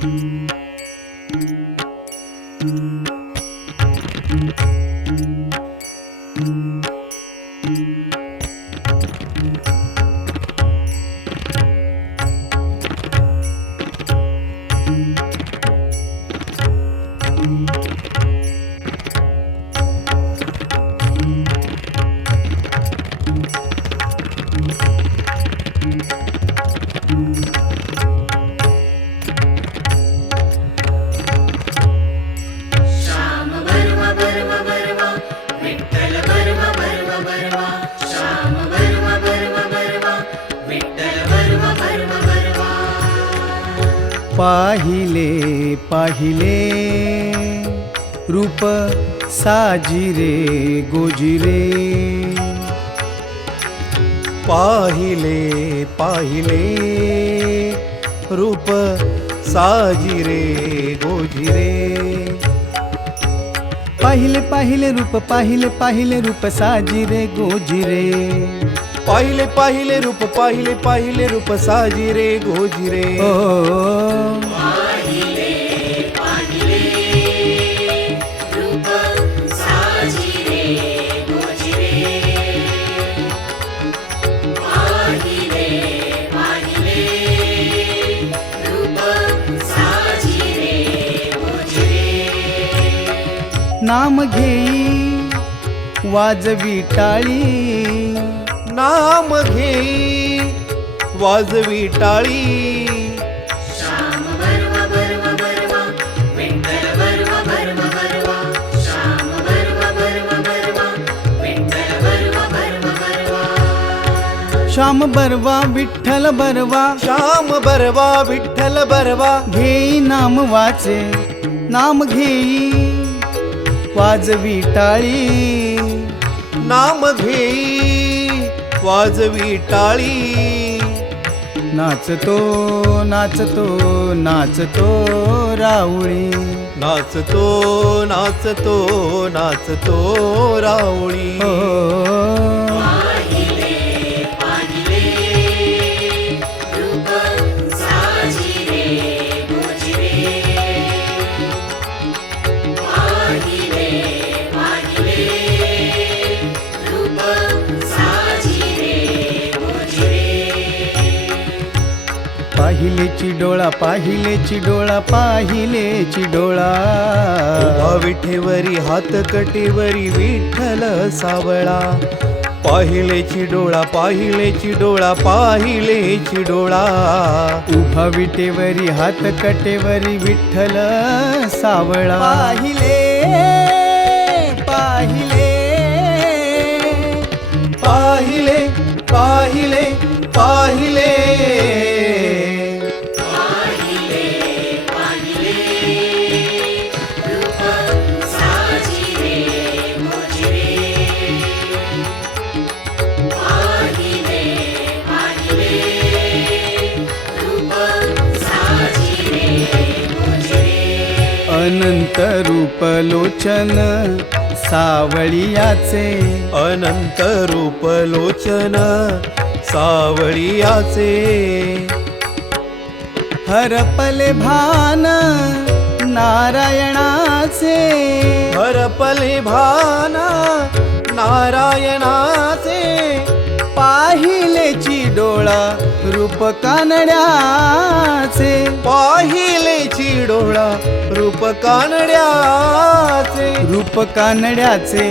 श्याम पाहिले पाहिले. रूप साजिरे गोजिरे. पाहिले पाहिले. रूप साजिरे गोजिरे. पाहिले पाहिले रूप पाहिले पाहिले रूप साजिरे गोजिरे. पाहिले पाहिले रूप पाहिले पाहिले रूप साजिरे गोजिरे नाम घेई वाजवी टाळी. नाम घेई वाजवी टाळी. श्याम बर्वा बर्वा बर्वा विठ्ठल बर्वा बर्वा बर्वा श्याम बर्वा बर्वा बर्वा विठ्ठल बर्वा बर्वा बर्वा श्याम बरवा विठ्ठल बरवा श्याम बरवा विठ्ठल बरवा घेई नाम वाचे नाम घेई. वाजवी टाळी. नाम घेई. वाजवी टाळी. नाचतो नाचतो नाचतो राऊळी नाचतो नाचतो नाचतो रावळी. पाहिलेची डोळा पाहिलेची डोळा पाहिलेची डोळा. उभा विठेवरी हात कटेवरी विठ्ठल सावळा. पाहिलेची डोळा पाहिलेची डोळा पाहिलेची डोळा. उभा विटेवरी हात कटेवरी विठ्ठल सावळा. पाहिले अनंत रूप लोचन सावळियाचे. अनंत रूप लोचन सावळियाचे. हरपले भान नारायणाचे. हरपले भान नारायणाचे. पाहिलेची डोळा रूप कानड्याचे पाहिलेची डोळा रूप कानड्याचे रूप कानड्याचे